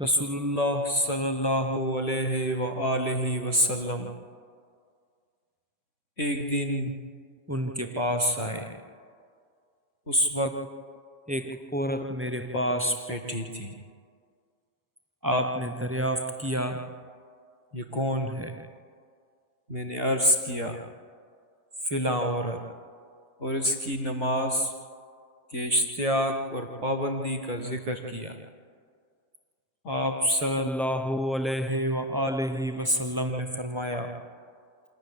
رسول اللہ صلی اللہ علیہ وآلہ وسلم ایک دن ان کے پاس آئے۔ اس وقت ایک عورت میرے پاس بیٹھی تھی۔ آپ نے دریافت کیا، یہ کون ہے؟ میں نے عرض کیا، فلاں عورت، اور اس کی نماز کے اشتیاق اور پابندی کا ذکر کیا۔ آپ صلی اللہ علیہ وآلہ وسلم نے فرمایا،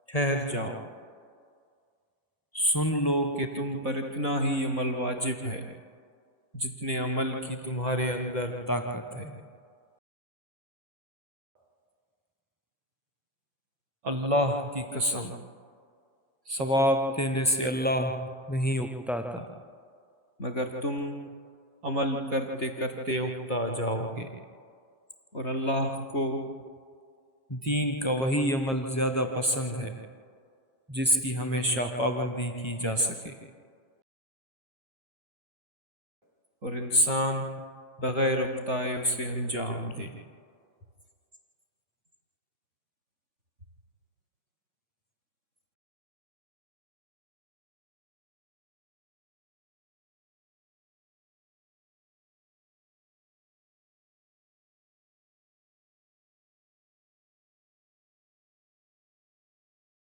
ٹھہر جاؤ، سن لو کہ تم پر اتنا ہی عمل واجب ہے جتنے عمل کی تمہارے اندر طاقت ہے۔ اللہ کی قسم، ثواب دینے سے اللہ نہیں اکتاتا، مگر تم عمل کرتے کرتے اکتا جاؤ گے، اور اللہ کو دین کا وہی عمل زیادہ پسند ہے جس کی ہمیشہ پابندی کی جا سکے، اور انسان بغیر اکتائے اسے انجام دے۔